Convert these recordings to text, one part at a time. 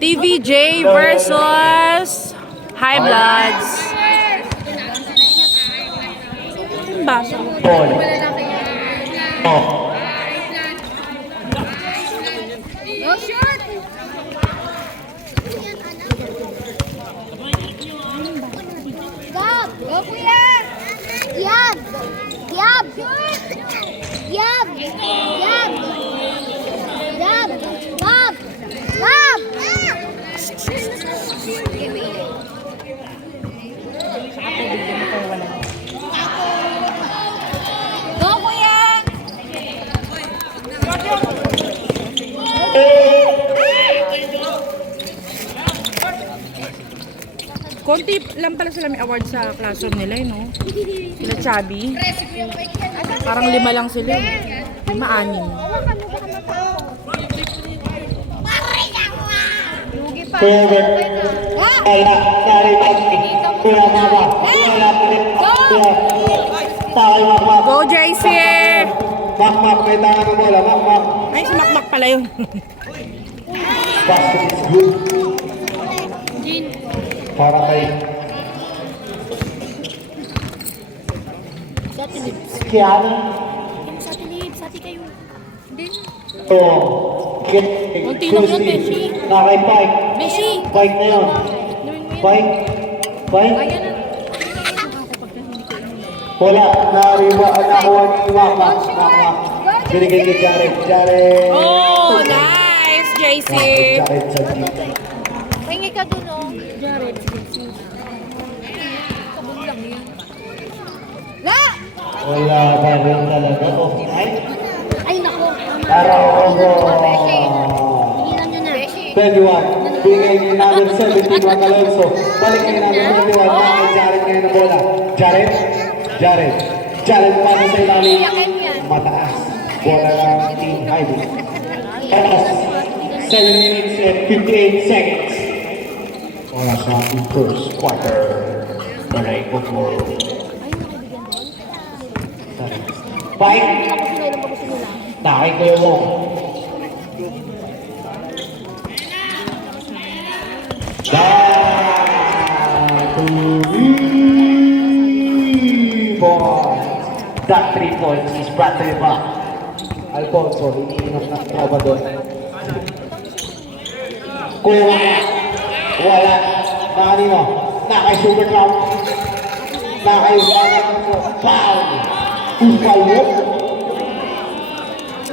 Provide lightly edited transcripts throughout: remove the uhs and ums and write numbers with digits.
TVJ versus High Bloods. Baso. Ball. Oh. No shot! Gab! Go kuya! Yab! Yab! Yab! Yab! Yab! Gab! Gab! Go kuya! Konti lang pala sila may award sa classroom nila, no? Sila Chubby. Parang 5 lang sila. 5, 6. Kuya Bert. Wala. Narinig. Kuya Mama. Wala pa rin. Kuya. Takay Makmak. Go, JC! Makmak. May tangan ng bola. Makmak. Ay, si Makmak pala yun. Basket is good. Para kay Kiana. Sati kayo. So, get Konti lang yun, Beshi. Nakay Pike. Beshi! Pike na yun. Pike. Pike. Wala. Nariwa. Nakuha ni Makmak. Makmak. Binigay kay Jared. Jared. Oh, nice, JC! Jared sa dito. Pahingi ka dun, oh. La! Wala pa rin talaga. Oh, ay. Ay, naku. Araw ko. Higilan nyo na. Beshi! 21. Bigay ni number 17, Juan Alonso. Balik kay number 21. Kay Jared ngayon na bola. Jared. Jared. Jared para sa ilalim. Mataas. Bola ng Team Hybrid. Tapos, 7 minutes and 58 seconds. Wala sa ating first quarter. Maray ko po. Bike. Takay ko yung mo. That 3 points is brought to you by Alfonso. Iniinap na tropa doon. Kuya Wala. Wala. Nakanino? Nakay-super trap. Foul. Who's foul yun?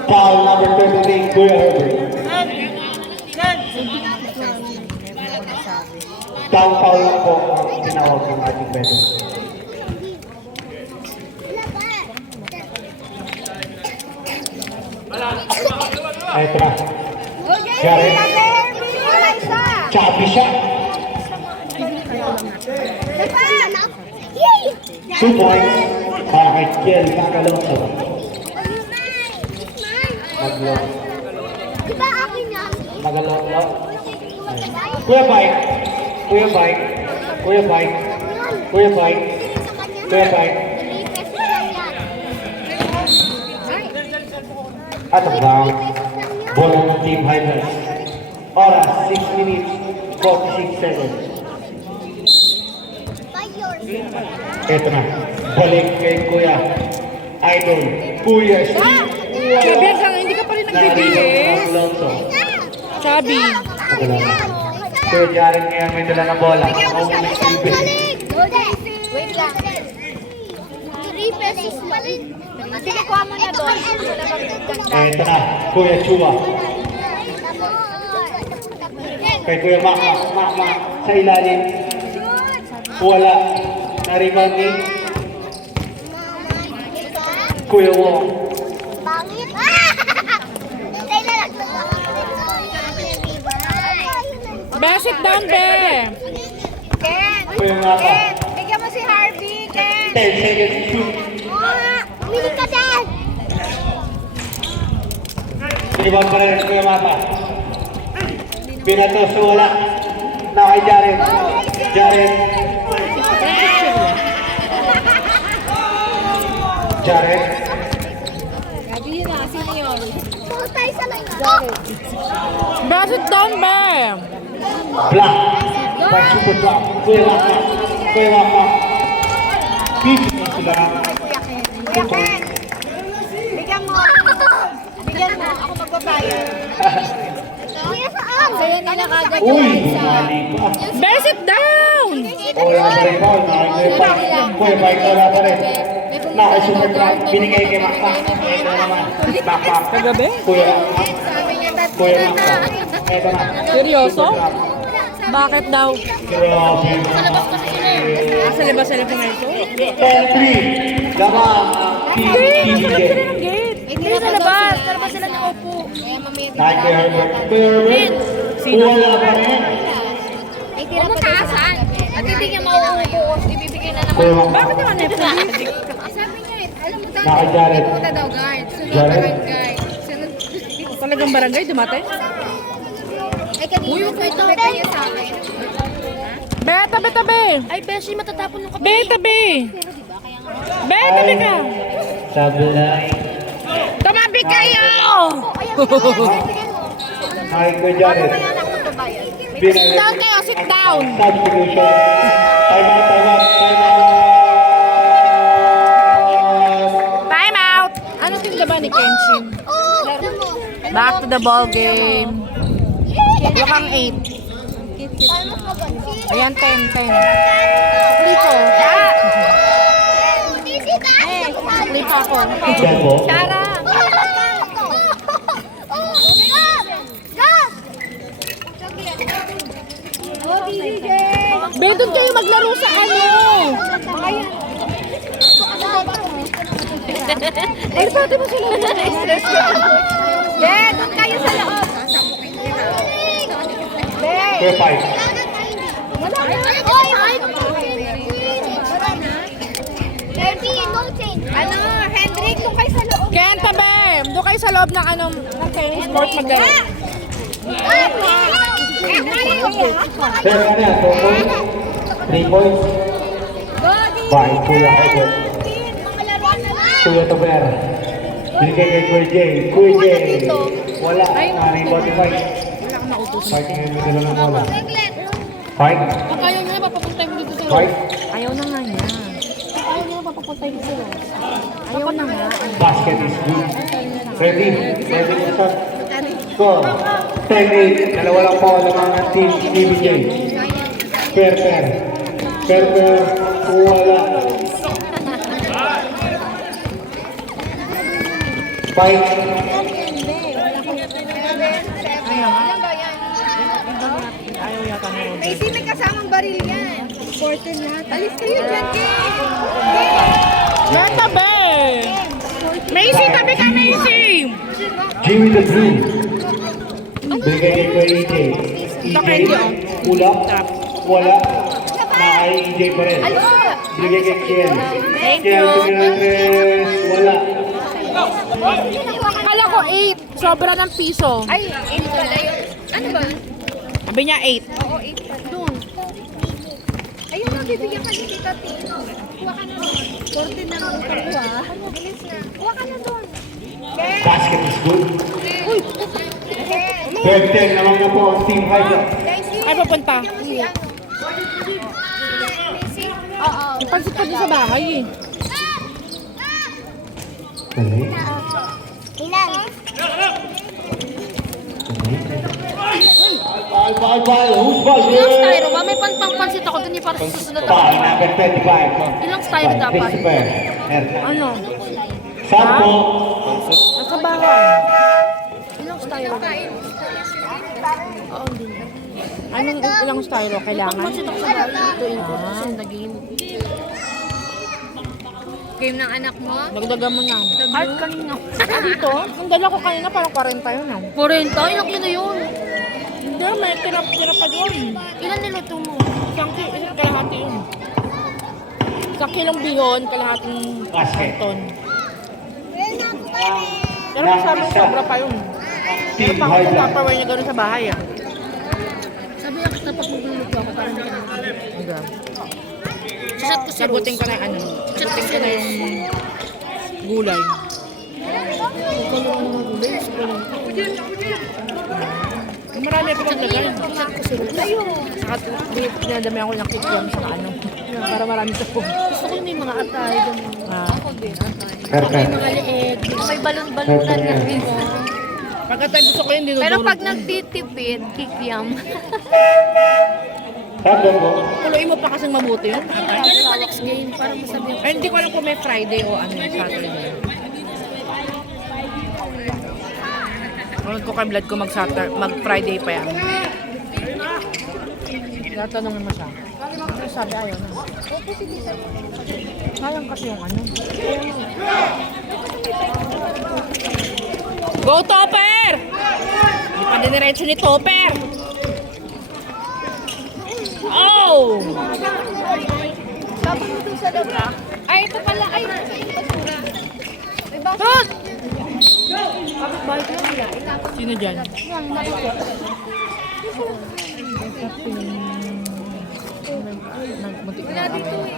Foul number 33, Kuya Herbert. Down foul lang po ang tinawag ng ating bedo. Ito na. Jared. Chubby siya. 2 points. Para kay Kiel Magalonso. Magalonso. Diba akin yan? Magalonso. Kuya Bike. Kuya Bike. Kuya Bike. Kuya Bike. Kuya Bike. At ang round. Bola ng Team Hybrid. Oras, 6 minutes, 46 seconds. Ito na. Balik kay Kuya. Idol. Kuya Steve. Chubby, hanggang hindi ka pa rin nagbibigay. Alonso. Chubby. Kuya Jared ngayon may dala ng bola. Ang unang silbi. Wait lang. 3 pesos pa rin. Sige, kuha mo na doon. Ito na. Kuya Chua. Kay Kuya Mama. Mama sa ilalim. Wala. Na-rebound ni Kuya Wong. Pangit. Be, sit down, Be! Ken! Kuya Mama. Ken! Bigyan mo si Harvey, Ken! 10 seconds to shoot. Umili ka dyan! Rebound pa rin Kuya Mama. Pinatos na wala. Na kay Jared. Jared. Jared. Gabi yun na, sino yun? Tayo sa lang. Be, sit down, Be! Black. By Super Black. Kuya Waka. Kuya Waka. 50 sila. Kuya Ken, bigyan mo. Bigyan mo, ako magbabayad. Kuya saan? Kaya nila kagad Uy, yung sa... bumali pa. Bear, sit down! Oh, yan sa rin po. Kuya, bike na pa rin. Naka-super truck. Binigay kay Makmak. Ito naman. Makmak. Kagabi? Kuya. Sabi niya, Kuya tatlo na. Makmak. Ito na. Seryoso? Super truck. Bakit daw? Grabe. Sa labas sila po nga ito? 10-3. Lamang ang team Hindi, nasa TBJ. labas sila ng gate. Hindi, sa labas. Sa labas sila ng Opo. Kaya mamaya Kahit kay Herbert. Kuya Herbert. Wala pa rin. ay tira pa din sa at hindi niya mauubos. Ibibigay na naman. Kuya Makmak. Bakit naman Netflix? Sabi niya, alam mo Naka Jared. punta daw guard. Sunod Jared. barangay. Sunod. Talagang barangay, dumatay? Ay, kanina ko ito. Bigay niya sa akin. Be, tabi, tabi! Ay, Beshi, matatapon ng Be, tabi! Be, tabi ka! Sablay. Tumabi kayo! Ayan, bigyan mo. Kahit Kuya Jared. Kaya na ako magbabayad. Sit down kayo, sit down! Substitution. Time out, time out, time out. Time out! Ano tinda ba ni Kenshin? Laro mo. Back to the ball game. Wakang 8. Ayan, 10, 10. Lipo. Lipo ako. Yan po. Tara. Be, doon kayo maglaro sa ano? Ay, pati mo sila. Stress ka. Be, doon kayo sa loob. Be. Fair fight. Wala na. Oy, no change. Ano, Hendrik, doon kayo sa loob. Ken, tabi! Doon kayo sa loob ng ano, ng tennis court maglaro. Fair ka niya. 2 points. 3 points. By Kuya Herbert. Kuya Tober. Binigay kay Kuya Jay. Kuya Jay. Wala. Nanay Spotify. Fight ngayon mo sila ng wala. Fight. Pag ayaw niya, papapuntay mo dito sa Fight. Ayaw na nga niya. Ayaw niya, papapuntay mo sila. Ayaw na nga. Basket is good. Ready? Ready mo sa score. 10-8. Dalawa lang po lamang ang team TBJ. Fair, fair. Fair, fair. Wala. Fight. Ayaw yata na rin. Macy, may kasamang baril yan. 14 na. Alis kayo dyan, Ken. Be, tabi! Macy, tabi ka, Macy! Jimmy the Dream. Bigay kay Kuya EJ. EJ. Wala. Wala. Nakay EJ pa rin. Bigay kay Kiel. Kiel, wala. Kala ko 8. Sobra ng piso. Ay, 8 pala yun. Ano ba? Sabi niya 8. Oo, 8 pala. Doon. Ayun na, bibigyan ka ni Tita Tino. Kuha ka na doon. 14 na lang pagkuha. Bilis na. Kuha ka na doon. Ken. Basket is good. Ken. Third 10 naman na po ang Team Hydra. Daisy. Ay, papunta. Si ano? Daisy. Oo. Pansit pa din sa bahay eh. Ilan? Bye. Who's ball? Ilang styro ba? May panpansit ako dun para sa susunod na. Ball number 25. Ilang styro By dapat? Christopher. Erna. Ano? Sampo. Nasa bahay. Ilang styro ba? Oo, hindi na. Anong ilang styro kailangan? Pansit ako sa bahay. Tuin ko kasi nag-game. Game ng anak mo? Dagdagan mo na. Kahit kanina. Dito? Ang dala ko kanina parang 40 yun ah. 40? Ilang kilo yun? Hindi, may tira pa doon. Ilan niluto mo? Isang kalahati yun. Isang kilong bihon, kalahating Basket. karton. Pero masabi sobra pa yun. Pero Team pa ako Hydra. papaway niya gano'n sa bahay ah. Sabi niya dapat magluluto ako para hindi ka na. Hanggang. Chat ko si Sagutin Rose. ko na yung ano. Chat ko Sagutin si ko na yung gulay. Ikaw naman naman gulay. Marami ako maglagay. Ayun. Saka pinadami ako ng kikiam sa ano. Para marami sa po. Gusto ko yung may mga atay. ganun. Ako din. Perfect. Mga leeg. May balon-balunan na rin. Pagkatay gusto ko yung dinudurog. Pero pag nagtitipid, kikiam. Tandem po. Kuluin mo pa kasing mabuti yun. Ano pa next game? Para masabi ako. Ay, hindi ko alam kung may Friday o ano, Saturday. Kung ko kay Vlad ko mag-Friday pa yan. Tatanungin mo siya. Ano sabi ayaw na? Sayang kasi yung ano. Go Topper! Hindi pa diniretso ni Topper! Oh! Tapos ito sa loob. Ay, ito pala. Ay, may bakit? Kapit bahay ko lang nila. Sino dyan? Wala dito eh.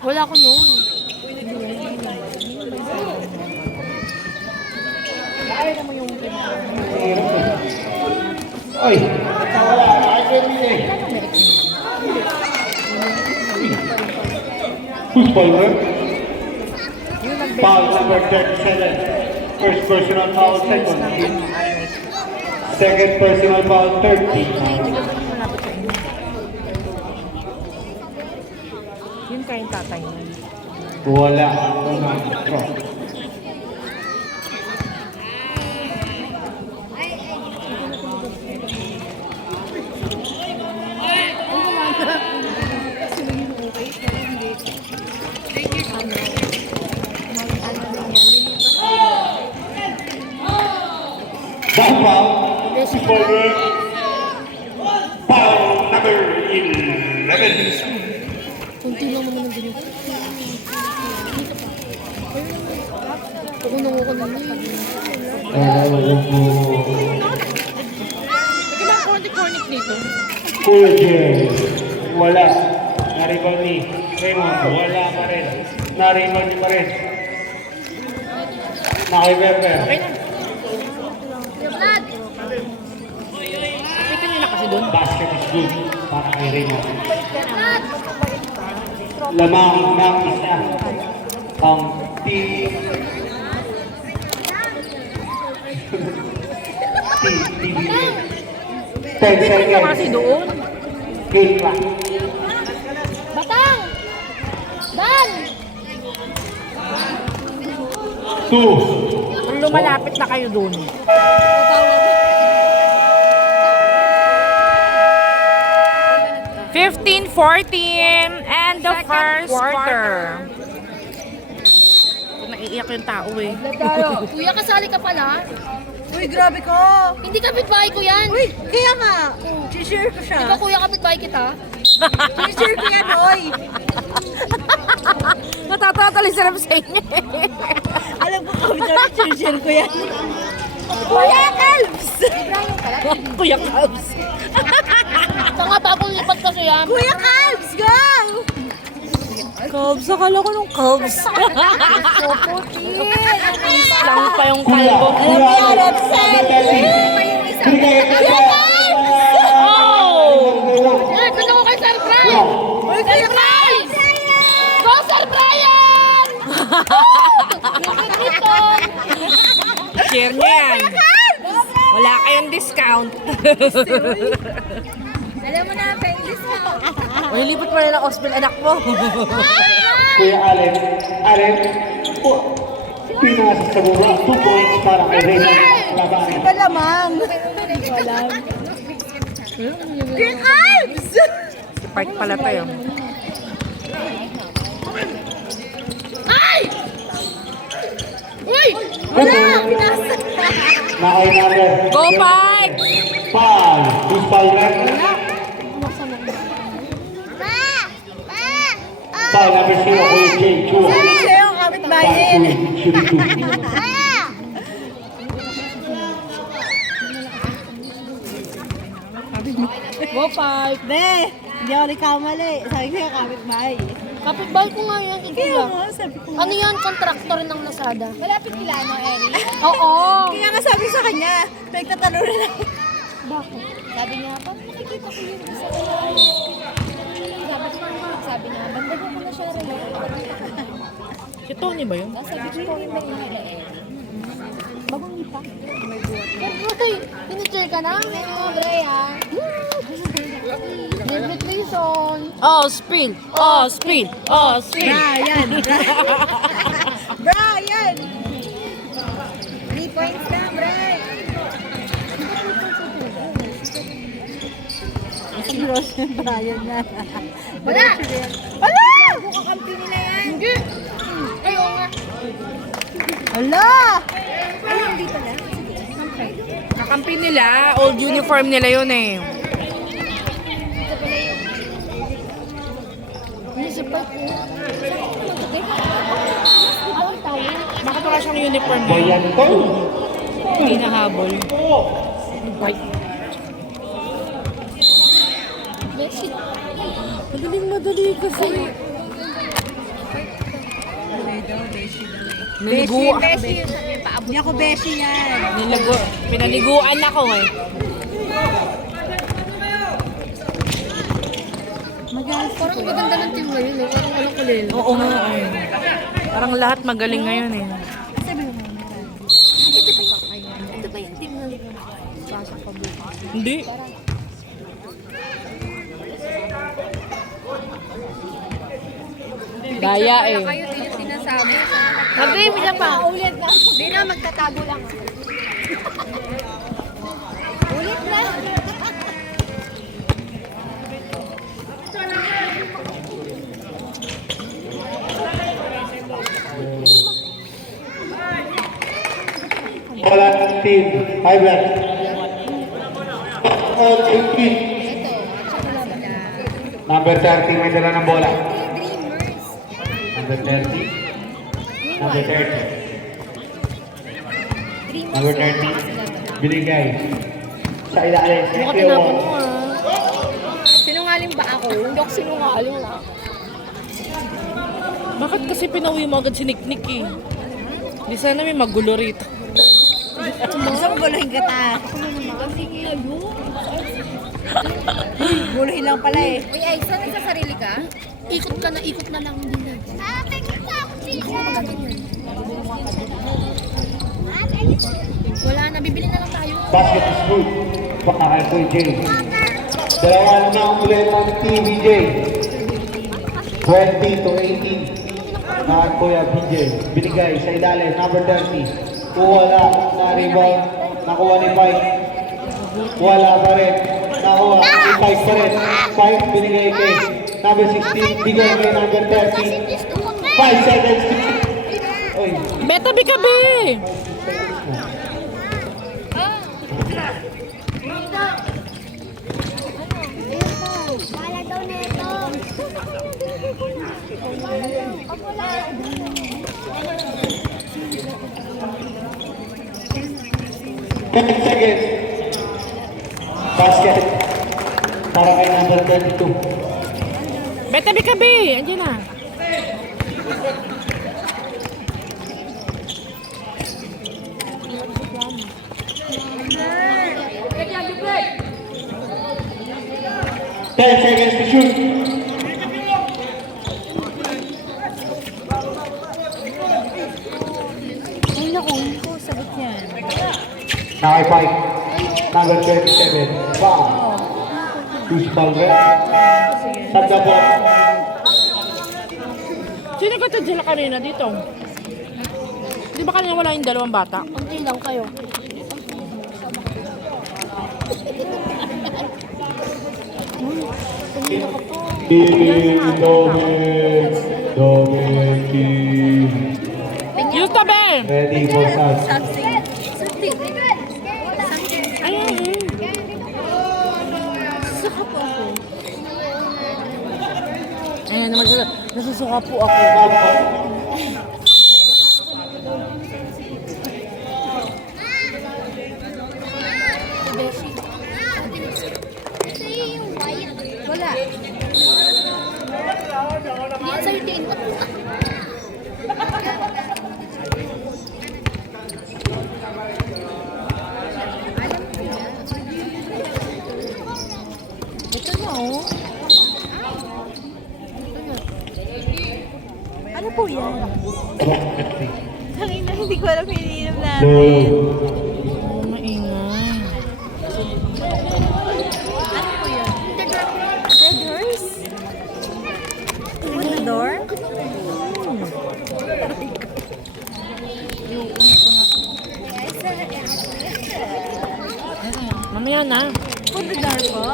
Wala ko noon. Oy, wala. Nakakabili eh. Football work. Foul number 37. First personal foul, second team. Second personal foul, third team. Yun kayong tatay mo. Wala. One foul. Football work. Foul number 11. Kunti lang naman ang ganito. Kukunan ko naman. Ikaw lang cornic dito. Kuya James. Wala. Naribal ni Raymond. Wala pa rin. Naribal ni pa rin. Nakiberber. Okay na. Ito nyo na kasi doon. Basket is good para kay Raymond. Lamang ng isa ang team. Ten Ito nyo kasi seconds. doon. Game clock. Batang! Dan! 2. Kung lumalapit na kayo doon. 15-14 and the first quarter. Naiiyak yung tao eh. Kuya, kasali ka pala. Uy, grabe ko! Hindi kapitbahay ko yan. Uy, kaya nga! Share ko siya. Di ba kuya kapitbahay kita? Share ko yan, oy! Natatawa tuloy sarap sa inyo. Alam ko kami share ko yan. Kuya Kalbs! Kuya Cubs. Ito nga, bagong lipat kasi yan. Kuya Kalbs, go! Cubs, akala ko nung Cubs. Lang pa yung Kuya. kalbo. Alam mo yan, upset! Oh! Eh, gusto ko kay Sir Brian! Uy, Kuya Kalbs! Go, Sir Brian! Share nyo yan. Wala kayong discount. Alam mo na, pay discount. Uy, lipat mo na ng hospital anak mo. Kuya Allen. Allen. Pinasa sa mura. 2 points para kay Raymond. Labanan. Iba lamang. Kuya Kalbs! Si Park pala tayo. Ay! Uy! Wala! Nakay number. Go Park! Foul. Who's foul red? Foul number 0. Kuya J. Chua. Siya yung kapitbayin. Go, Park! Be, hindi ako nagkamali. Sabi ko yung kapitbahay. Kapitbahay ko nga yan, Kaya kuya. mo, sabi ko. Ano yan, kontraktor ng Lazada? Malapit kila, no, Eri? Oo. Kaya nga sabi sa kanya, nagtatalo rin ako. Sabi niya, parang nakikita ko yun sa kaya. Sabi niya, bandagan ko na siya rin. Si Tony ba yun? Sabi ko yun ba yung bagong ipa. Pero tay, tinichir ka na? Oo, Bray ha. Nutrition. Oh, spill! Oh, spill! Oh, spill! Brian! Brian! 3 points ka, Brian! Gross yung Brian na. Wala! Wala! Bukakampi nila yan. Hindi. Ayaw nga. Wala! Ay, hindi pala. Kakampi nila, old uniform nila yun eh. Hindi sa part ko. Ang tayo. Bakit wala siyang uniform na Boyan to. hindi nahabol? White. Madaling kasi. Naligo. Hindi ako beshi yan. Pinaliguan ako eh. Parang maganda ng team ngayon, no? Parang walang kulil. Oo nga eh. Parang lahat magaling ngayon eh. Ito ba yung team na Hindi. Daya eh. kayo din yung sinasabi? Mag-game lang pa. Ulit na. Hindi na, magtatago lang. Ulit na. Bola team. High blood. 18. Number 30 may dala ng bola. Number 30. Number 30. Number 30. Binigay. Sa ilalim. Baka Thank you. tinapon mo ah. Sinungaling ba ako? Hindi ako sinungaling lang. Bakit kasi pinauwi mo agad si Nick eh? Di sana may magulo rito. Gusto mo guluhin ka ta. Guluhin lang pala eh. Uy, ay, saan nagsasarili ka? Ikot na lang din na. Wala na, bibili na lang tayo. Basket is good. Pakakal ko yung Jay. Dalawa na ulit ng TVJ. 20 to 18. Na Kuya BJ. Binigay sa ilalim. Number 30. Wala na rebound. Nakuha ni Pike. Wala pa rin. Nakuha ni Pike pa rin. Pike binigay kay number 16. Bigay kay number 30. 5 seconds. Oy. Beta bikabi! Wala daw nito. 10 seconds. Basket. Para kay number 32. Beta bikabi! Andiyan na. Ten seconds to shoot. Ay, naku, sagot yan. Nakay Pike. Number 27. Foul. Who's foul red? Tanda po. Sino ka dyan kanina dito? Di ba kanina wala yung dalawang bata? Kunti lang kayo. Yung tabi! Ready for shot. Something. Ayun. Suka po ako. Ayun naman sila. Nasusuka po ako. Wala. Yan sa'yo din. oh. Ano po yan? Tangina, hindi ko alam yung iniinom natin. Oh, maingay. Ano po yan? Red horse? Matador? Mamaya na. Matador po?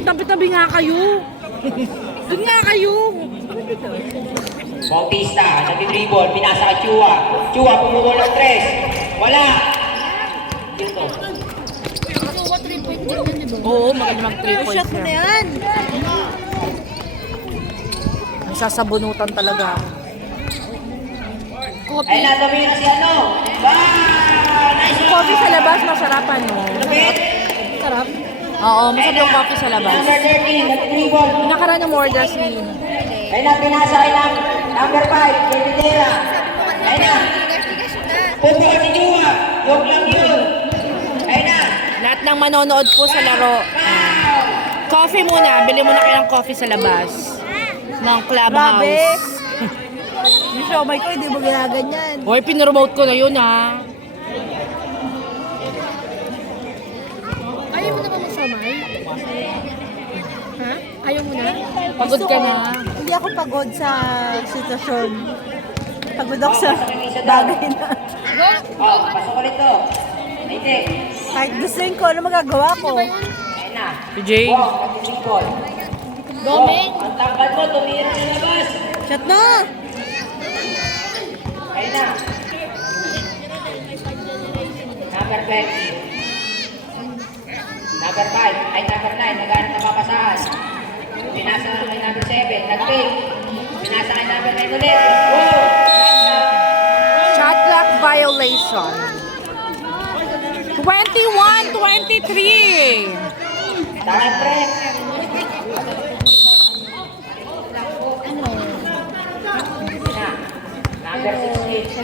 Tabi-tabi nga kayo. Doon nga kayo. Bautista, nag-dribble, pinasa kay Chua. Chua, pumukul ng 3. Wala. Dito. Ako, 3 point din yun, di ba? Oo, maganda mag 3 points Shot mo na na. yan. Nasasabunutan talaga. Ay, natamira si ano. Nice one. Coffee sa labas, masarapan, no? Lupit. Sarap. Oo, masarap yung coffee sa labas. Number 13, nag-dribble. Nakaraan ng order si... Ay na, pinasa kay number 5, kay Videra. Ay na. Pupukul si Chua. Joke lang yun. Ay na. Lahat ng manonood po sa laro. Coffee muna. Bili muna kayo ng coffee sa labas. Ng Grabe. clubhouse. Yung siomay ko, hindi mo ginaganyan. Hoy, pinromote ko na yun, ha? Ayaw mo na ba mag-samay? Ha? Ayaw mo na? Pagod ka na. Hindi ako pagod sa sitwasyon. Pagod ako sa bagay na. Oh, pasok ulit to. Hindi. Kahit gustuin ko, ano magagawa ko? Ay na. Si Jay. Wow, nag-dribble. Doming! Ang tangkad mo, tumira sa labas. Shot na! Ay na. Number 20. Number 5. Ay, number 9. Naghanap ng papasahan. Pinasa kay number 7. Nag-pick. Pinasa kay number 9 ulit. Whoa! Shot clock violation. 21-23. Tahan, pre. Na. Number 16.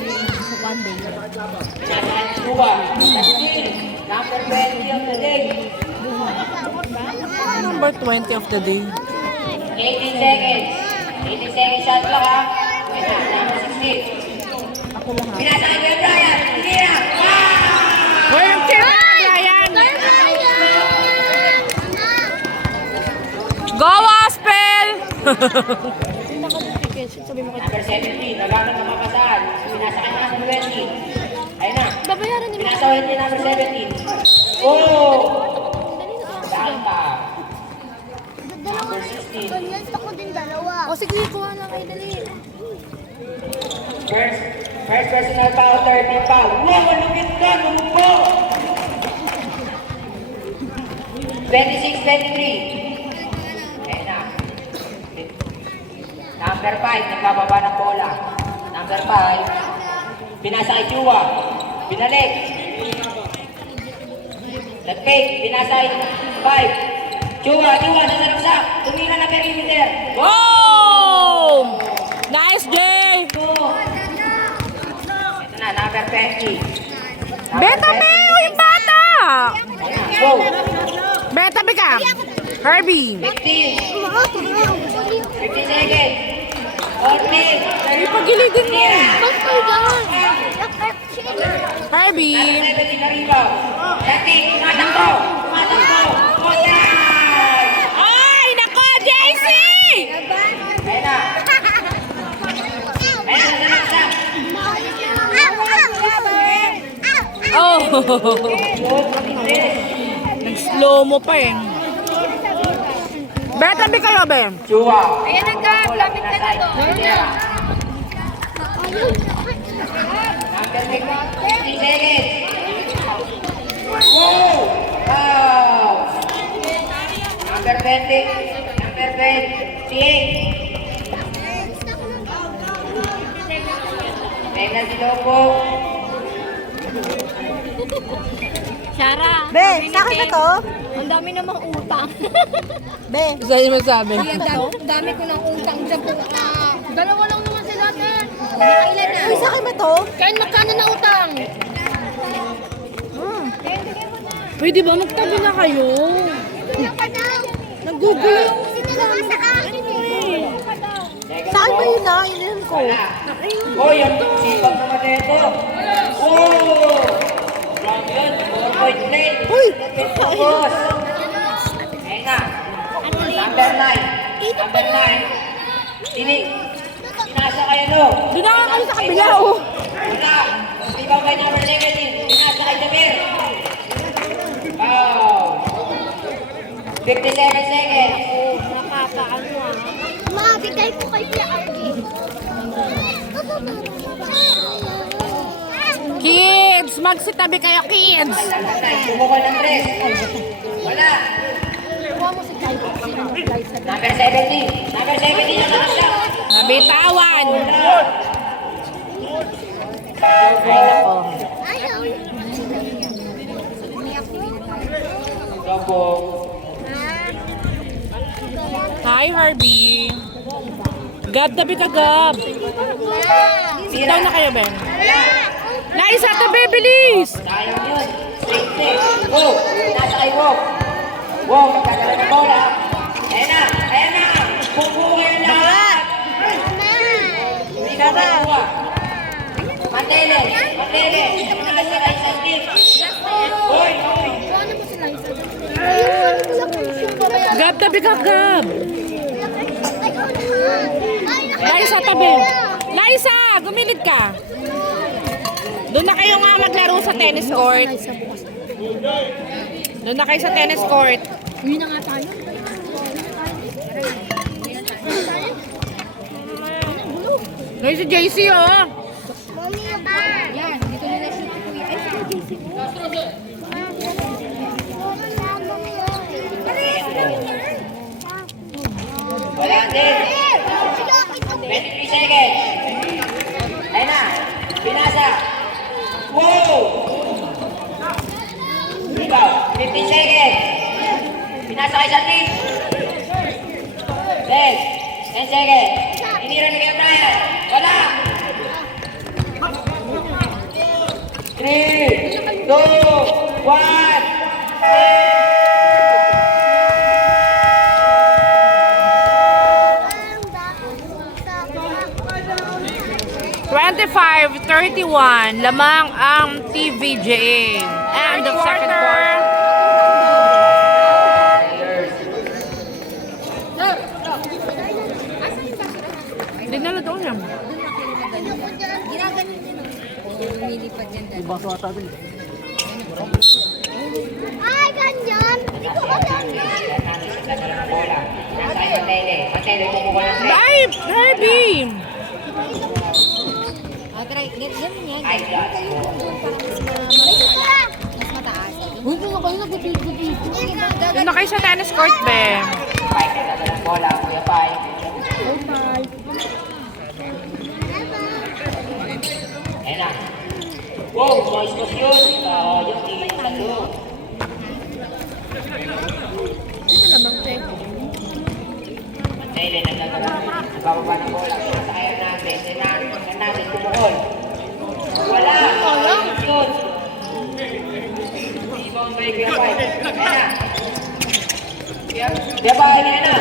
Pinasa kay Cuba. Number 20 of the day. Number 20 of the day. 18 seconds. 18 seconds shot clock, ha? Ay na, number 16. Pinasa kay Kuya Brian. Hindi na. Hoy, yung tira na, Brian! Go, Aspel! Number 17, nagamit ng mapasahan. Pinasa kay number 20. Ayun na. Babayaran ni Pinasa ulit ni number 17. Oh! Danta. Number 16. ako din dalawa. O sige, kuha na kayo dali. First personal foul, 30 foul. Wow, malupit ka, lumumbo! 26-23. Ayun na. Number 5, nagbababa ng bola. Number 5, pinasa kay Chua. Binalik. Nag-fake, pinasa kay 5. Chua, nasa ruksak. Tumira na perimeter. Oh! Nice, Jay! Ito na, number 20. Beta, Beo, yung bata! Go! Beta, ka! Herbie! 15. 15 seconds. 14. Ipagilidin mo! Ba't kayo dyan? Herbie! 17 na rebound. Dati, tumatakbo. Oh, yeah! Ay, nako, JC! Ayun na. Ayun na, nasa. Oh! Nag-slow mo pa eh. Beta, kayo, be? Chua. Ayan na ka, lapit ka na to. Number 15 seconds. Wow! Wow! Number 20. Number 28. Penalty daw po. Shara. Be, sa akin na to? Ang dami namang utang. Be, Saan yung masabi? Ang dami ko ng utang dyan po. Dalawa lang naman sila natin. Nakailan na. sa akin ba to? Kain magkano na utang? Pwede ba magtabi na kayo? Nagugulo yung Saan ba yun na? Ininom ko. Uy, ang sipag naman na ito. Wow! Strong yun. 4.3. Uy! Focus. Ayun na. Number 9. Number 9. Pinasa kayo no. doon na nga kayo sa kabila, oh. Wala. Ibang kay number 17. Pinasa kay Jamir. Wow. 57 seconds. Mabigay ko kay Tia Arby. Kids, magsitabi kayo, kids. Bumukol ng 3. Wala. Kuha mo si Kai. Number 17. Number 17 ang nakasya. Nabitawan. Ay, nako. Opo. Hi, Herbie. Gab, tabi ka, Gab. Sit down na kayo, Ben. Naisa, tabi, bilis. Sayang yun. Straight play. Go. Nasa kay Wong. Wong, nagkagala ng bola. Ayan na. Ayan na. Bubuo kayo lahat. Hindi ka makuha. Mantele. Mantele. Nasa kay Sandy. Hoy, hoy. Gab, tabi ka, Gab. Laisa, tabi. Laisa, gumilid ka. Doon na kayo nga maglaro sa tennis court. Doon na kayo sa tennis court. Uwi na nga tayo. Ngayon si JC, oh. Yan, dito nila si Kuya. Ay, si JC ko. Wala din. 23 seconds. Ayan na. Pinasa. Wow! Ikaw, 15 seconds. Pinasa kay Sandy. 10 seconds. Inira ni Kuya Brian. Wala. 3, 2, 1. 25-31, lamang ang TVJ. And the second quarter. Dinala daw niya. Ay, ganyan! Hindi ko ganyan! Bola. Nasa kay Mantele. Mantele, bumukol ng 3. Ay, Herbie! Ay, that's all. Uy, doon ako yung nagpipipipip. Doon na kayo sa tennis court, be. Pai, nagdala ng bola. Kuya Pai. Ayan na. Wow, noise was yun. Yung tingin sa loob. Mantele, nagbababa ng bola. Pinasa kay Hernandez. Hernandez, bumukol. Wala. Yun. Rebound by Kuya Pai. Ayan na. Kuya Pai, ayan na.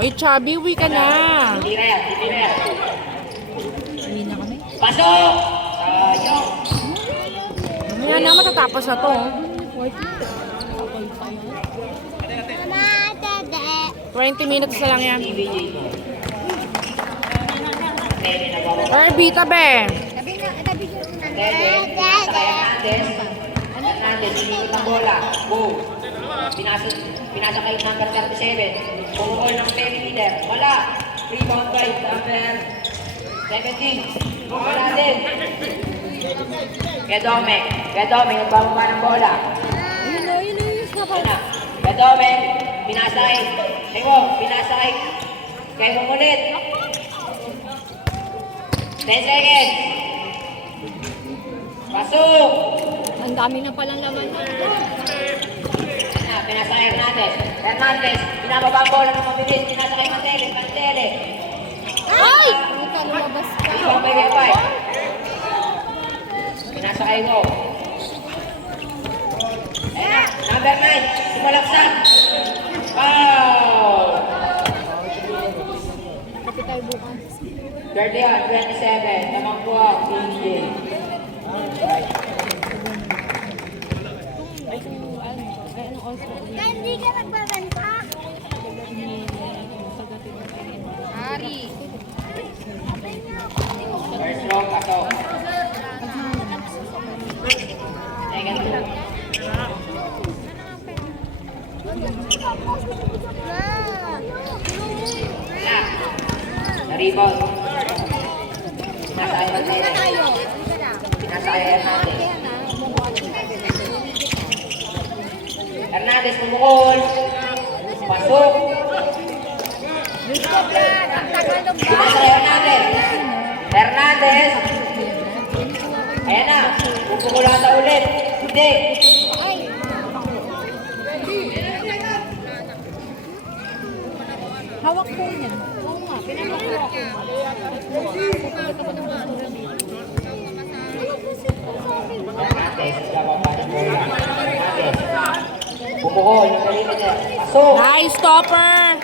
Oy, Chubby, uwi ka na. Hindi na yan, hindi na yan. Pasok! Sayang. Mamaya na, matatapos na to. 20 minutes na lang yan. TVJ mo. Nene, nagbababa. Herbie, tabi. Nene, nasa kay Hernandez. Hernandez, sinikot ng bola. Boom. Pinasa kay number 37. Pumukol ng penny leader. Wala. Rebound by number 17. Wala din. Gadome. Gadome, nagbababa ng bola. Ayun na. Gadome. Pinasa kay Wong. Pinasa kay Wong ulit. 10 seconds. Pasok. Ang dami na palang laman. Pinasa kay Hernandez. Hernandez, pinababa ang bola ng mabilis. Pinasa kay Mantele. Mantele. Ay! Lumabas ka. Ibang may wifi. kay Wow. Ayan na, number 9, sumalaksak. Foul! 31-27, tamang po ang PJ. Hindi ka nagbabanta. Ari. First row, pasok. Second row. Na. Na-rebound. Pinasaya natin. Pinasaya natin. Hernandez pumukol. Pasok. Pinasaya Hernandez. Hernandez. Ayan na. Pupukul ata ulit. Hindi. Hawak po niya. Hernandez. Hernandez. Pumukol. Pasok. Nice stopper.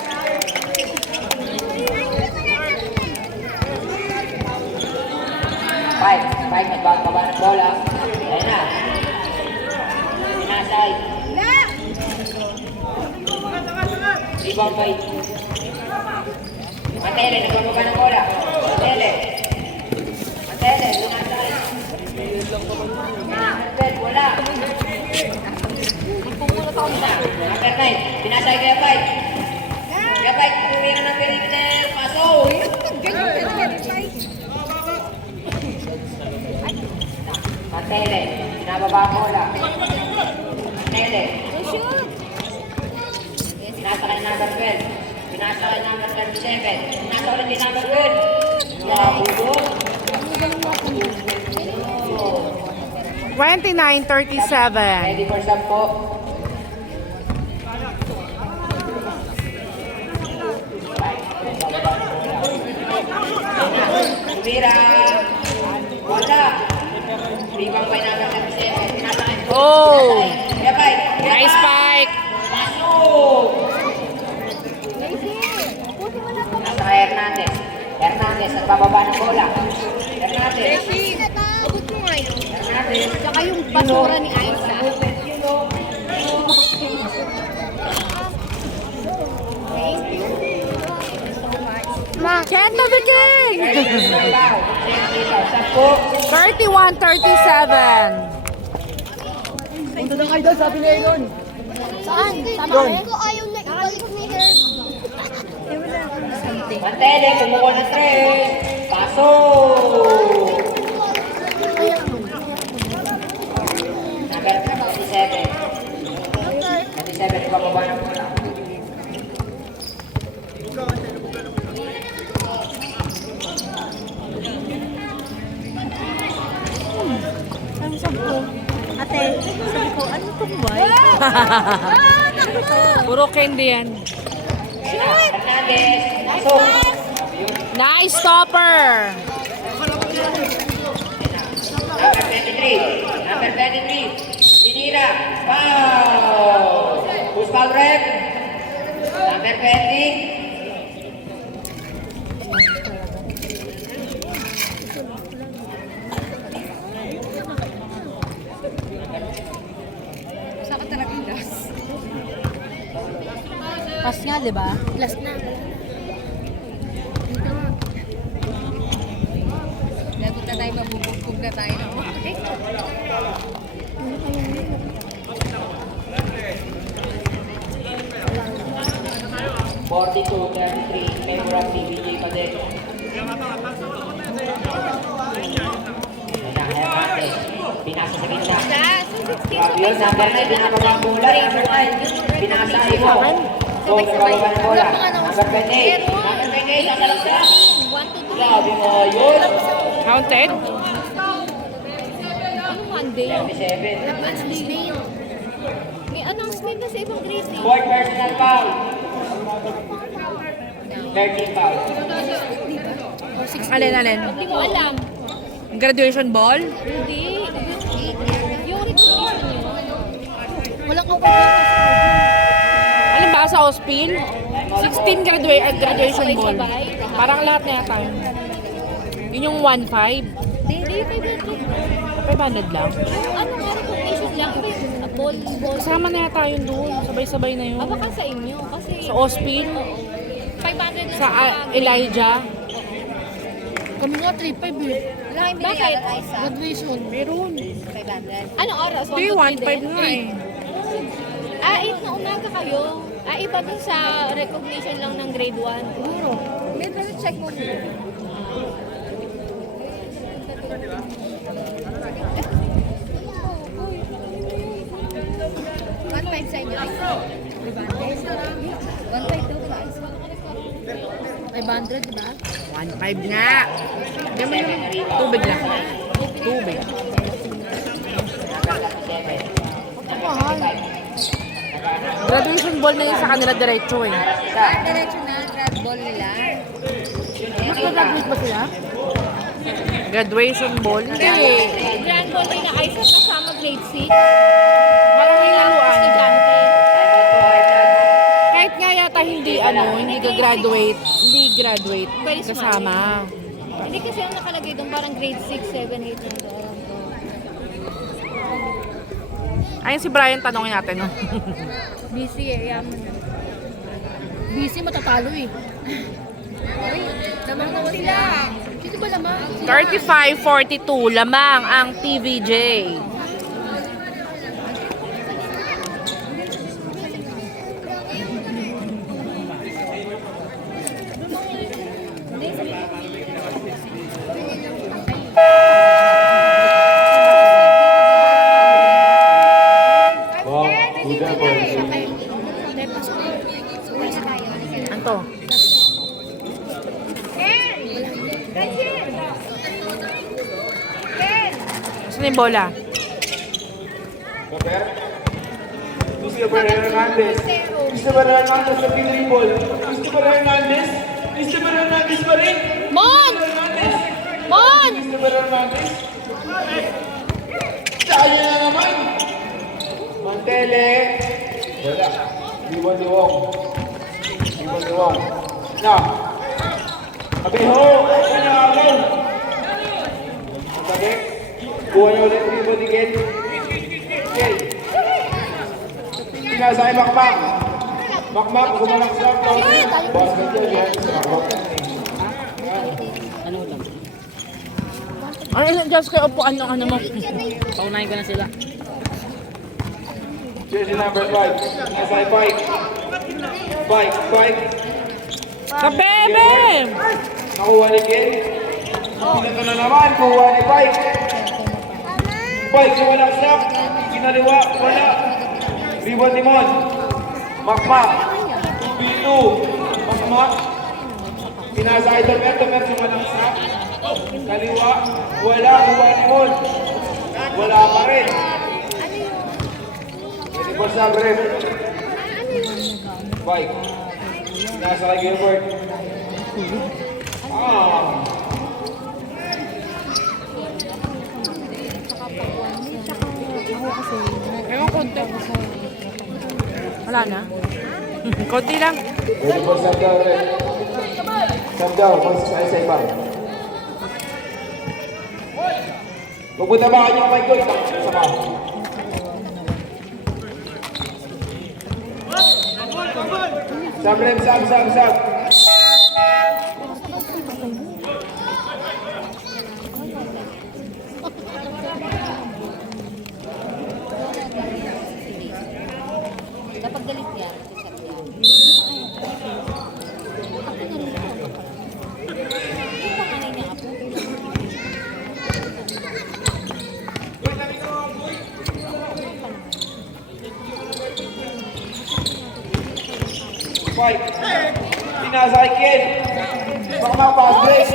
Five, nagbababa ng bola. Ayan na. Pinasay. Rebound by. Matele, nagbababa ng bola. Matele, lumasay. Matele, wala. Number 9, pinasay kaya Five. Kaya Five, tumira ng perimeter. Pasok. Matele, pinababa ang bola. Matele. Pinasa kay number 12. Pinasa kay number 37. Pinasa ulit kay number 12. Yabudo. 29-37. Ready for sub po. Tumira. Wala. Rebound by number 37. Pinasa kay. Oh. Kaya Five. Nice spike. Pasok. Nasa kay Hernandez. Hernandez, nagbababa ng bola. Hernandez. Abot mo ngayon. Hernandez. Tsaka yung basura ni Aiza. Ma, Kenta the King. 31-37. Saan? Tama ko ayaw na ibalik ni Herb. Matele, pumukol ng 3. Pasok! Number 27. 27, pababa ng bola. ang sabi ko, ate, sabi ko, ano itong boy? Puro candy yan. Hernandez, pasok! Nice stopper. Number 23. Number 23. Sinira. Foul! Who's foul rep? Number 20. Pas nga, di ba? Last na. Lagot na tayo, mabubugpog na tayo. Forty-two, 33, favor of PBJ pa din. Hernandez, pinasa sa gitna. Grabe yun, number 9, pinababa ang bola. Number 9, pinasa mo. So, nagbababa ng bola. Number 28, number 28, nakalagsa. Grabe mo yun. Counted. Anong Monday? 37. Announcement. May announcement na sa ibang grade. Fourth personal foul. 13 foul. Alin. Hindi mo alam. Graduation ball. Hindi. Yung recognition yun. Walang overview. Alam ba sa Ospin? 16 graduation ball. Parang lahat na yata yun. Yun yung 1.5. Hindi, 500 lang. ano nga recognition lang. Iba yung ball. Kasama na yata yun doon. Sabay-sabay na yun. Baka sa inyo. Kasi Sa Ospin, 500 na sa Elijah. Kami nga 3.5 eh. Wala kayong binayaran ay sa Graduation. Meron. 500. Anong oras? Hindi, 1.5 nga eh. 8 na umaga kayo. Iba dun sa recognition lang ng grade 1. Siguro. May pero check mo nila. Sa inyo. 1.5 daw guys. 500, di ba? 1.5 nga. Hindi mo yung tubig lang. Tubig. Mahal. Graduation ball na yun sa kanila diretso eh. Diretso na grad ball nila. Mag-graduate ba sila? Graduation ball? Hindi. Grand ball nila ay sa kasama grade 6. Parang may laruan. Estudyante. Kahit nga yata hindi graduate Pwede kasama. Hindi kasi yung nakalagay doon parang grade 6, 7, 8 na doon. Ayun si Brian, tanongin natin. No? Busy eh. Yaman. Busy matatalo eh. Uy, lamang naman sila. Sino ba lamang? 35-42 lamang ang TVJ. Wow, good job, boys. Anto? Saan yung bola? Kapit. Christopher Hernandez. Christopher Hernandez sa pinribol. Christopher Hernandez. Christopher Hernandez pa rin. Mon! Hernandez. Mon! Christopher Hernandez. Kaya na naman. Mantele. Wala. Liwan-liwang. Liwan-liwang. Na. Abeho. Pinakaw. Sabi. Buhay ulit. Liwan again. Okay. Pinasay Makmak. Makmak. Gumalang sa basket yun. Ano ilang jobs kayo upuan ng ano mo? Paunahin ko na sila. Jersey number 5. Pinasay Pike. Pike. Kabebe! Nakuha ni Ken. Pinato na naman. Kuha ni Pike. Pike, si walang snap. Kinaliwa. Wala. Ribbon ni Mon. Makmak. B2. Makmak. Pinasa ito. Tomer si walang snap. Kaliwa. Wala. Kuha ni Mon. Wala pa rin. Ball sa ref. Pike. Pinasa kay Gilbert. Ewan, konti. Wala na? Konti lang. Ready for sub down, Red. Sub down, once sa isa iba. Pupunta ba kayo kay Gold? Sama. Sub, Red, sub. Kapag galit yan, Fight. Pinasa kay Ken. Baka makapass break.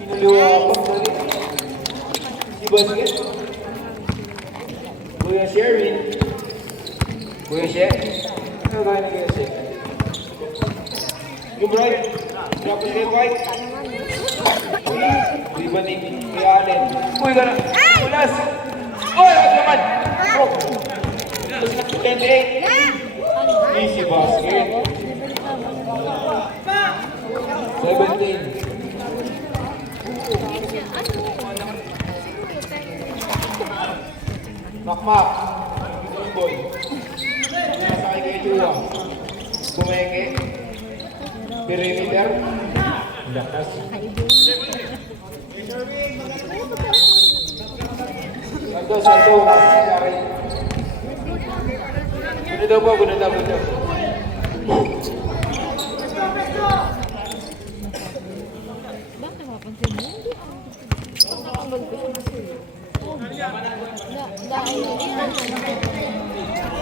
Pinaliwa ako. Si Basket. Kuya Sherwin. Kuya Sher. Ano tayo na Kuya Sher? Yung right. Tapos kay Fight. Di ba ni Kuya Allen? Uy, gano'n. Wala. Last. Oy, ano naman? Oh. 28. Easy basket. 17. Makmak. Boy. Nasakay kay Chua. Kumenge. Perimeter. Lakas. Santo. Nasakay. Guna daw po.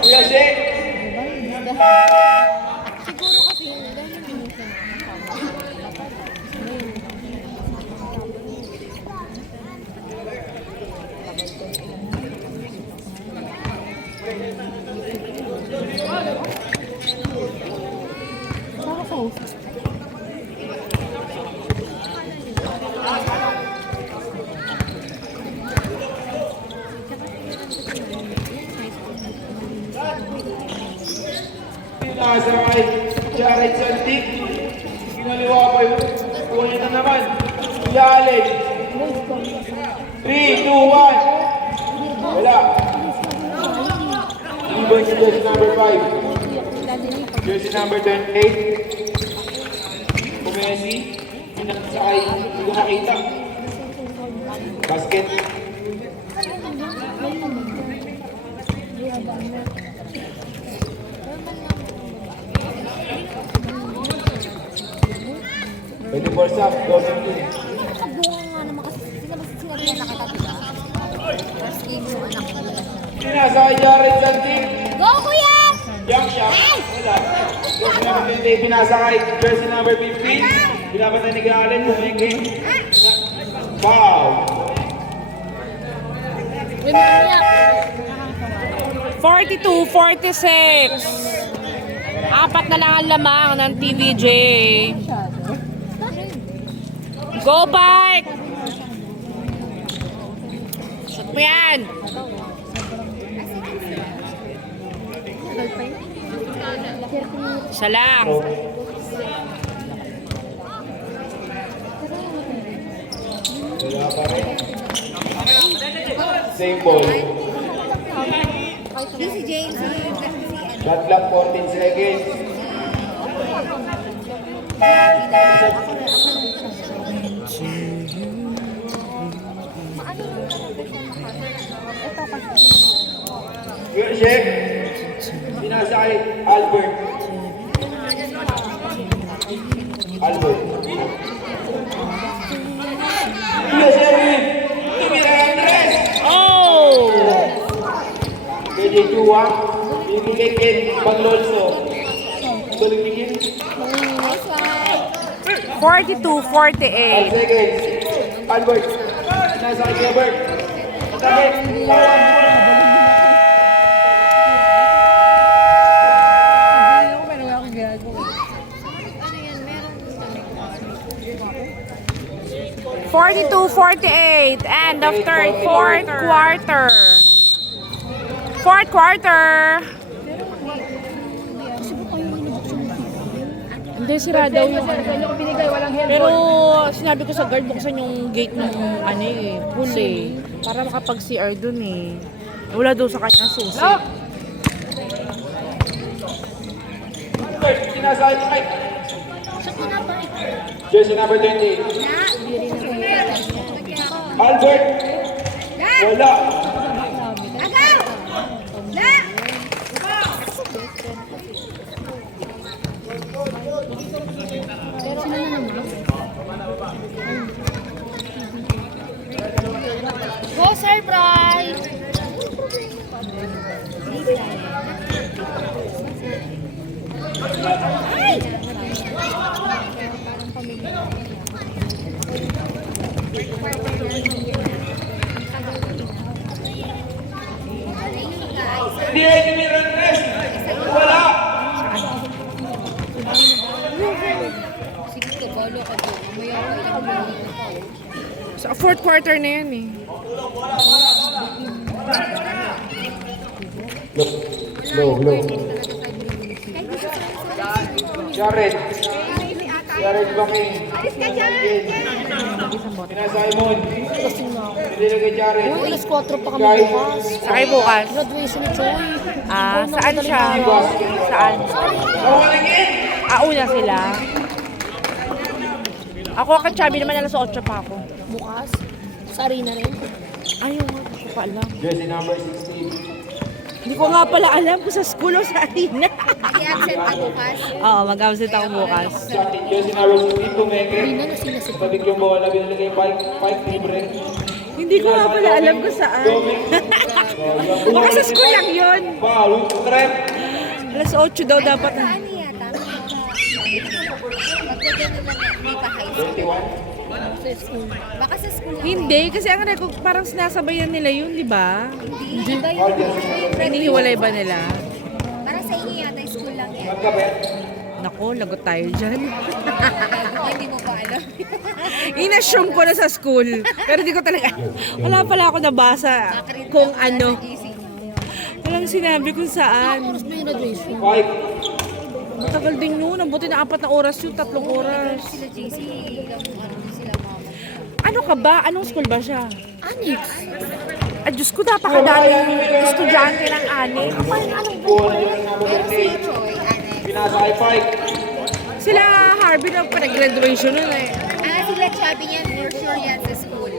Kuya Shek. Siguro kasi yun, dahil hindi siya Pinasakay. Jared Santik. Kinaliwa pa yun. Kunin na naman. Kuya Allen. 3, 2, 1. Wala. Ibon si jersey number 5. Jersey number 28. Kumesi. Pinasakay. Hindi ko makita. Basket. Pwede for sub. Doesn't do. Nakabunga nga naman kasi sinabi na nakita, diba? Tapos game yung anak ko. Pinasakay Jared Santik. Go, kuya! Jump shot. Wala. Jersey number 28. Pinasakay. Jersey number 15. Pinapatan ni Galen. Kumenge. Foul. 42-46. Apat na lang ang lamang ng TVJ. Go bike! Shoot mo yan! Isa lang. Wala pa rin. Same ball. Si James, Shot clock 14 seconds. Kuya Shek. Pinasakay Albert. Kuya Sherwin. Tumira Andres. Oh! KJ Chua. Ibigay kay Maglolso. Galing ni Kim. 42-48. 5 seconds. Albert. Pinasakay kay Albert. Atabit. ano yan, meron 42-48. End of third, fourth quarter. Fourth quarter. Hindi, sira daw yung Pero sinabi ko sa guard, buksan yung gate ng ano eh, pool eh. Para makapag-CR dun eh. Wala daw sa kanya susi. Albert. Pinasakay ni Mike. Jersey number 20. Albert. Wala. Agaw! La! Go, surprise! Hindi ay tumira Andres. Wala. Sige, kabalo ka doon. Maya ka lang. Sa fourth quarter na yan eh. Low. Jared. Jared Baking. Kina Simon. Hindi na kay Jared. Alas 4 pa kami Guys. bukas. Sakay bukas. Graduation ni Joy. Saan siya? Saan? Nawalingin! Una sila. Ako kachabi naman alas 8 pa ako. Bukas. Sa arena rin. Ayaw nga, hindi ko pa alam. Jersey number 16. Hindi ko nga pala alam kung sa school o sa arena. Mag-absent ka bukas. Oo, mag-absent ako bukas. Sa akin, jersey number 16, tumeke. Arena na sila sa Tabig yung bola, binalagay 5 libre. Hindi ko nga pala alam kung saan. Baka sa school lang yun. Foul, trap. Alas 8 daw dapat. Ano yata? May pa-high 21. school. Baka sa school lang. Hindi, kasi ang record parang sinasabayan nila yun, di ba? Hindi ba yun? Hinihiwalay ba nila? Parang sa inyo yata yung school lang yan. Magkabet. Nako, lagot tayo dyan. Hindi mo pa alam. In-assume ko na sa school. Pero di ko talaga, wala pala ako nabasa kung ano. Walang sinabi kung saan. Oras ba yung graduation? 5. Matagal din yun. Ang buti na 4 na oras yun, 3 oras. Sila JC, sila mama. Ano ka ba? Anong school ba siya? Anix. Ay, Diyos ko, napakadaming estudyante ng Anix. Pero si Troy, Pinasa kay 5. Sila Harvey na pa nag-graduation nun eh. sila Chubby yan, for sure yan sa school.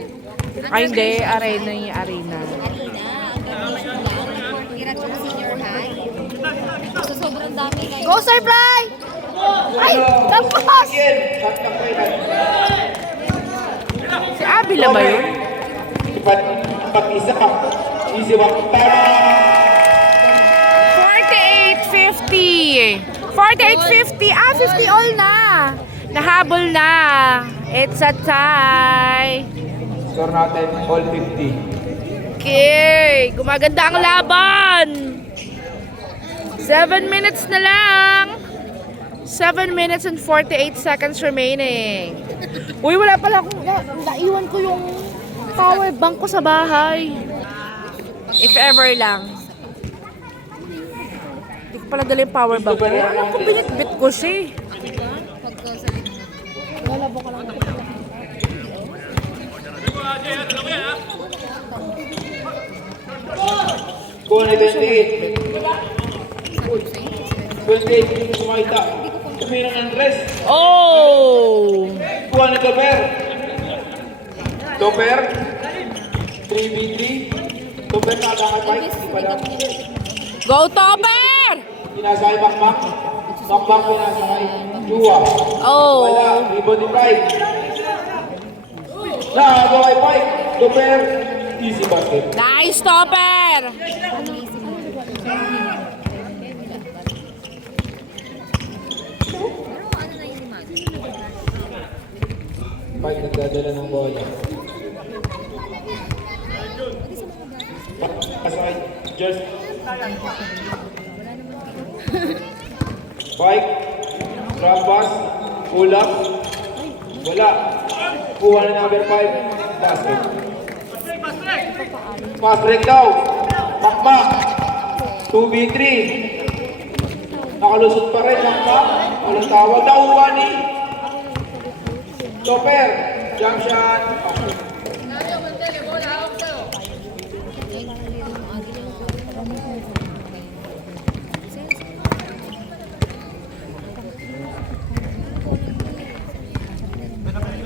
Ay, hindi. Arena yung arena. Arena, ang graduation lang. Kira sa senior high. So, sobrang dami ngayon. Go, Sir Fly! Ay! Tapos! Si Abila ba yun? Pag-isa ka. Easy one. Tama! 48.50. 48.50. 50 all na. Nahabol na. It's a tie. Score natin, all 50. Okay. Gumaganda ang laban. 7 minutes na lang. 7 minutes and 48 seconds remaining. Uy, wala pala akong... Naiwan ko yung power bank ko sa bahay. If ever lang. Hindi ko pala dala yung power bank ko. Alam ko, binitbit ko siya eh. Kuha na 28. 28, sumakita. Tumira ng dress. Oh! Kuha na Doper. Doper. 3v3. Doper na kakapay. Hindi pa lang. Go, Topper! Pinasakay Makmak. Makmak pinasakay. Jua. Oh! Wala. Rebound ni Pike. Nakago kay Pike. Doper. Easy basket. Nice, Topper! Pike nagdadala ng bola. Pasakay. Just. Pike. Drop pass. Pull up. Wala. Kuha na number 5. Basket. Pass break daw. Makmak. 2v3. Nakalusot pa rin. Makmak. Walang tawag. Nauwa ni Topper. Jump shot.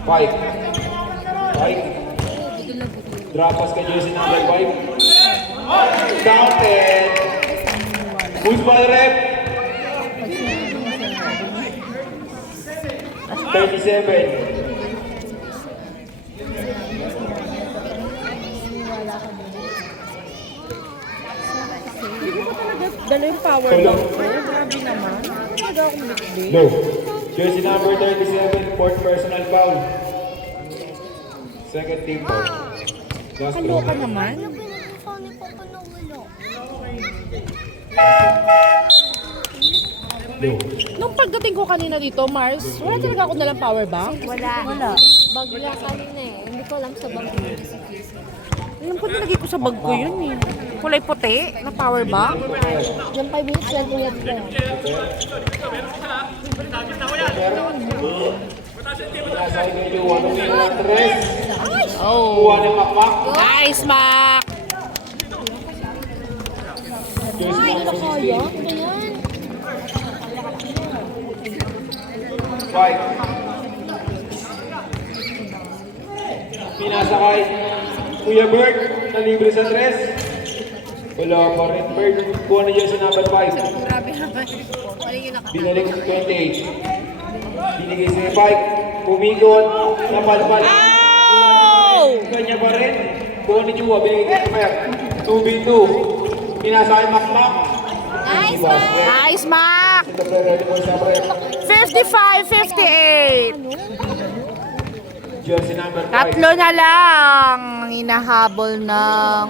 Five. Drop pass kay jersey number 5. Counted. Who's ball rep? 37. Dala yung power bank ko. Grabe naman. Talaga ako binitbit. No. Jersey number 37, fourth personal foul. Second team foul. Last throw. Kaloka naman. No. Nung pagdating ko kanina dito, Mars, wala talaga ako nalang power bank. Wala. Wala. Bagla kanina eh. Hindi ko alam sa bag. Alam ko nilagay ko sa bag ko yun eh. Kulay puti na power bank. Yung 5 minutes, 12 minutes na. Pinasakay kay Juwa. Tumingin ng tres. Oh. Kuha ng makmak. Nice, Mac! Jersey Ay, number kaya? 16. Ano yan? Five. Pinasakay. Kuya Bert, na libre sa tres. Wala pa rin. Bert, kuha na dyan sa number 5. Grabe naman. Ano yung nakatawa? Binalik sa 28. Binigay sa 5. Pumikot. Napalpal. Oh! Kanya pa rin. Kuha ni Chua. Binigay sa Bert. 2v2. Pinasakay makmak. Nice, Diba? Nice, Mac! Ito pa ready mo sa Bert. 55-58. Jersey number 5. Tatlo na lang ang hinahabol ng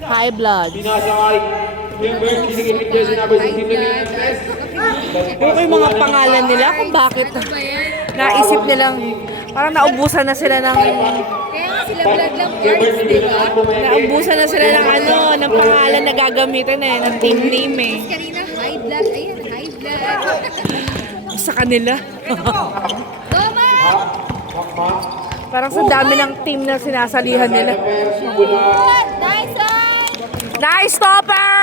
high blood. Pinasakay. Yung Bert, binigay sa jersey number 16. Binigay ng tres. Okay, mga pangalan nila kung bakit naisip nilang parang naubusan na sila ng Kaya nga sila vlog lang words, di ba? naubusan na sila ng ano, ng pangalan na gagamitin eh, ng team name eh. Kanina, high blood. Ayan, high blood. Sa kanila. Toma! Makmak. Parang sa dami ng team na sinasalihan nila. Nice one! Nice stopper!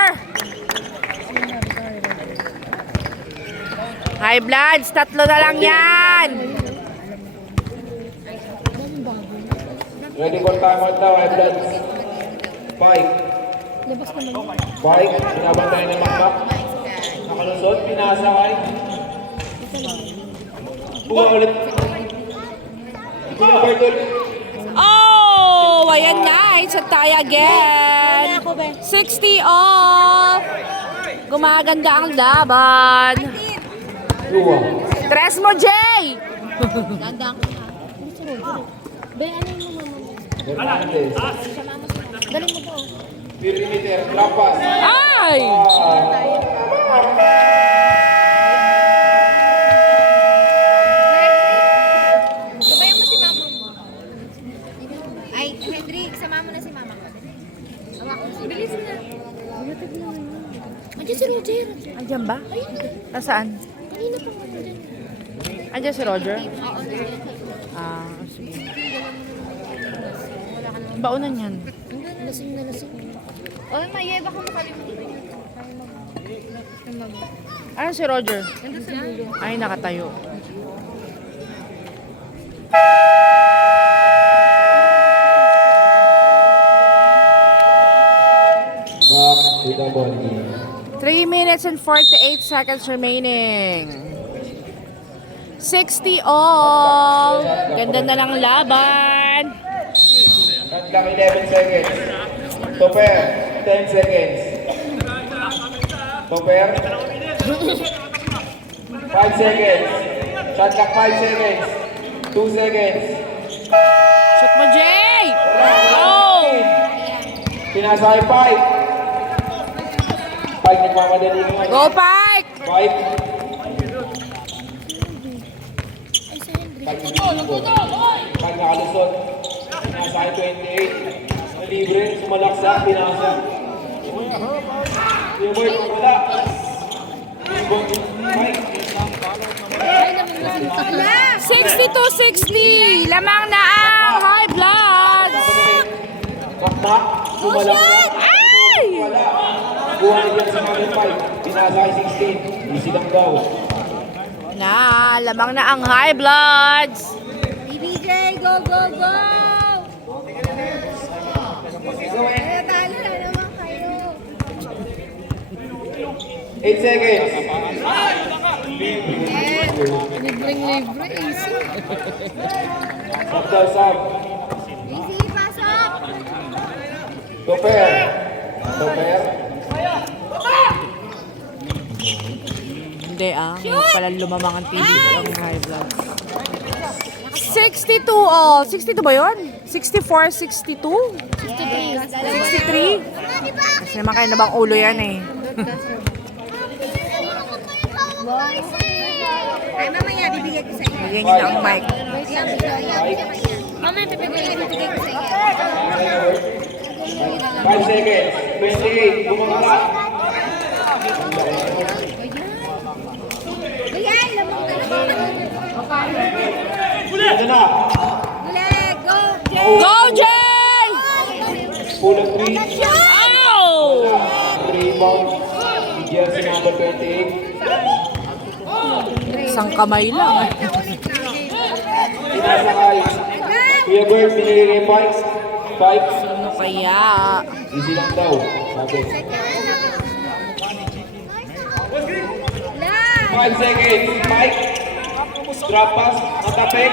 High bloods, tatlo na lang yan. Ready for time out now, high bloods. 5. 5. Pinabantay ng makmak. Nakalusot, pinasakay. Buka ulit. Kuya Bert ulit. Oh, ayan na. It's a tie again. 60 off. Gumaganda ang laban. Chua. Tres mo, Jay! Ganda ko na. Ben, ano yung mama? Hernandez. Galing mo to. Perimeter. Drop pass. Ay! Gabayan mo si mama mo. Ay, Hendrik, sama mo na si mama ko. Hawakan mo. Bilis na. Andiyan si Roger. Andiyan ba? Nasaan? Kanina pa nga dyan. Andiyan si Roger? Oo, Ah, sige. Baunan yan. lasing na lasing. Oh, mayeba ko makalimutan yun. Ano si Roger? Nandun sa dulo. Ay, nakatayo. Back to the ball game. 3 minutes and 48 seconds remaining. 60 all. Ganda na lang laban. Shot clock 11 seconds. Topper, 10 seconds. Topper. 5 seconds. Shot clock 5 seconds. 2 seconds. Shoot mo, Jay! Oh! Pinasakay 5. 5 nagmamadali ngayon. Go, Pike! 5. Ay, si Hendrik. 5 nakalusot. Pinasakay 28. Libre, sumalaksa, pinasa. Yung boy, wala. Yung boy, 62-60. Lamang na ang high blood. Makmak, sumalaksa. Ay! Wala. Buhay yan sa number 5. Pinasakay 16. Easy lang daw. Na, lamang na ang high bloods. BBJ, go, go, go! Ay, talo na naman kayo. 8 seconds. Libreng-libre, easy. Sub daw, sub. Easy, pasok! Topper. Topper. Hindi hindi pala lumamang ang TV ng high blood. 62 all. 62 ba yun? 64, 62? 63? Kasi naman kayo na bang ulo yan eh. Ay, mamaya, bibigay ko sa inyo. Bigyan niyo na ang mic. Mamaya, bibigay ko sa inyo. 5 seconds. 28. Bumaba. Ayan, lamang na Ito na. Go, Go, Jay! Full of 3. Ow! Rebound. Jersey number 28. Isang kamay lang. Sinasakay. Kuya Bert, binili ng 5. 5. Ano kaya? Easy lang daw. Sabi. 5 seconds. Mike. Drop pass. Matapik.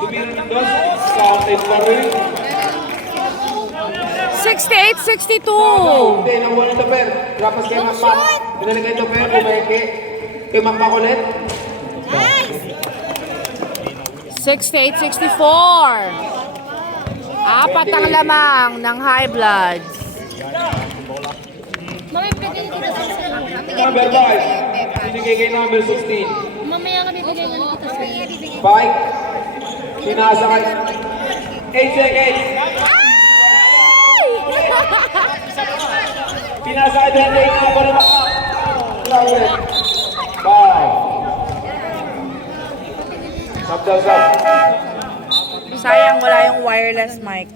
Tumira ng dos. Counted pa rin. 68-62. Hindi, nakuha ng Toper. Drop pass kay Macmac. Pinalik kay Toper. Umeke. Kay Macmac ulit. 68-64. Apat ang lamang ng high bloods. Mamaya pwede kita sa Number 5. Binigay kay number 16. Mamaya ka bibigay ng kita sa 5. Sinasakay. 8 seconds. Pinasakay din natin yung number 5. Wow. Sub daw, sub. Sayang wala yung wireless mic.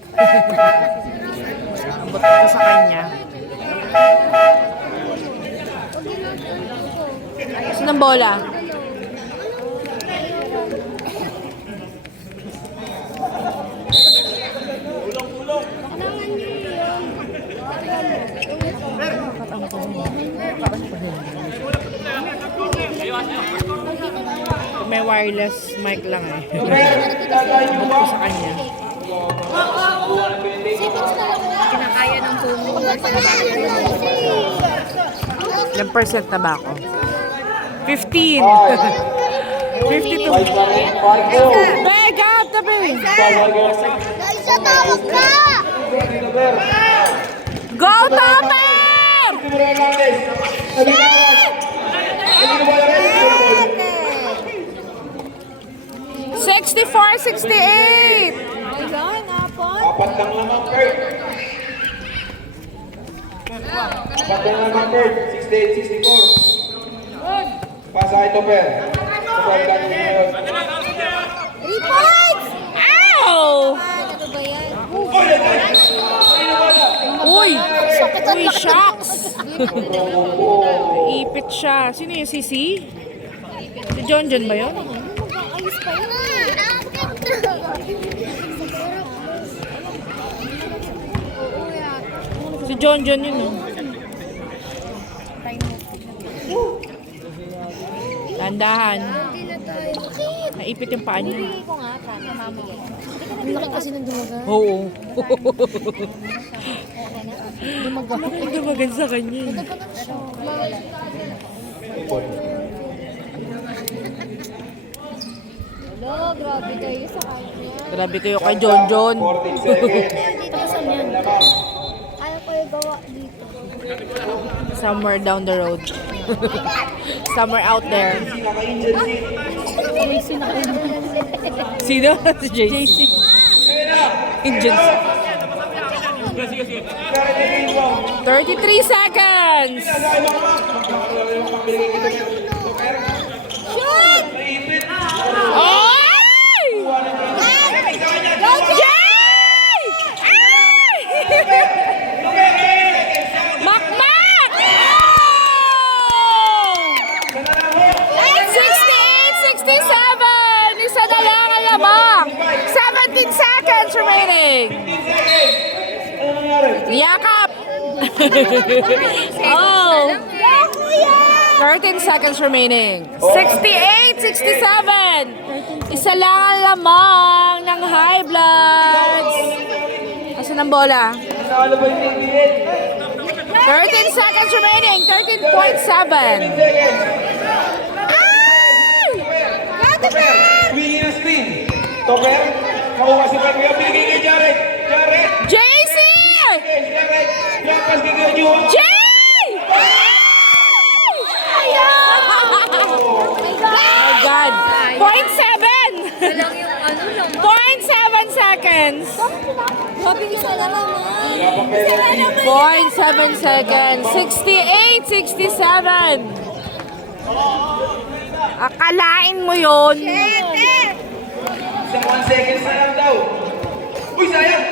Ambot ko sa kanya. Saan ang bola? May wireless mic lang eh. Ambot ko sa kanya. kinakaya ng puno. Ilang percent na ba ako? 15. 52. 5 pa rin. 5 go. Beg out the big. Isa tawag ka! Go, Topper! Timur Hernandez. Nabitawan. Hindi na bola rin. 64-68. Ayan, apon. Apat lang naman, Kurt. Apat lang naman, Kurt. 68-64. Pasa kay Toper. Toper ganun ngayon. 3 points! Ow! Ano ba yan? Uy! Uy, shucks! Ipit siya. Sino yung Sisi? Si John John ba yun? Ayos pa yun. Si John John yun, no? Tandahan. Naipit yung paa niya. Hindi ko nga, mamamigay. Ang laki kasi ng dumaga. Oo. Dumagan sa kanya. Hello, grabe kayo sa kanya. Grabe kayo kay John John. 14 seconds. Dito ka saan yan? Ayaw ko yung gawa dito. Somewhere down the road. Somewhere out there. Sino? Si JC. Indians. 33 seconds! Shoot! Oy! Yay! Makmak! Oh! 68-67! Isa na lang ang lamang. 17 seconds remaining. Ano nangyari? Yakap! Oh! 13 seconds remaining. 68-67. Isa lang ang lamang ng high bloods. Asan ang bola? Ano ba yung tindihin? 13 seconds remaining. 13.7. Ay! Toper, swinging na spin. Toper, makuha si Kuya. Bigay kay Jared. Jared! JC! Jared! Drop pass kay Kuya Juan. Jay! Oh my God. 0.7. 0.7 seconds. seconds. Grabe isa na naman. 0.7 seconds. 68, 67. Akalain mo yun. Isang 1 seconds na lang daw. Uy, sayang!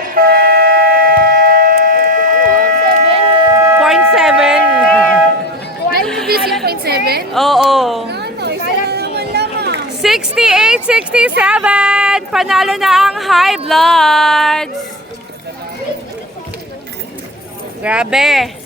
0.7. Ay, busy 0.7? Oo. Ano, isa na naman lamang. 68, 67. Panalo na ang High Bloods. Grabe.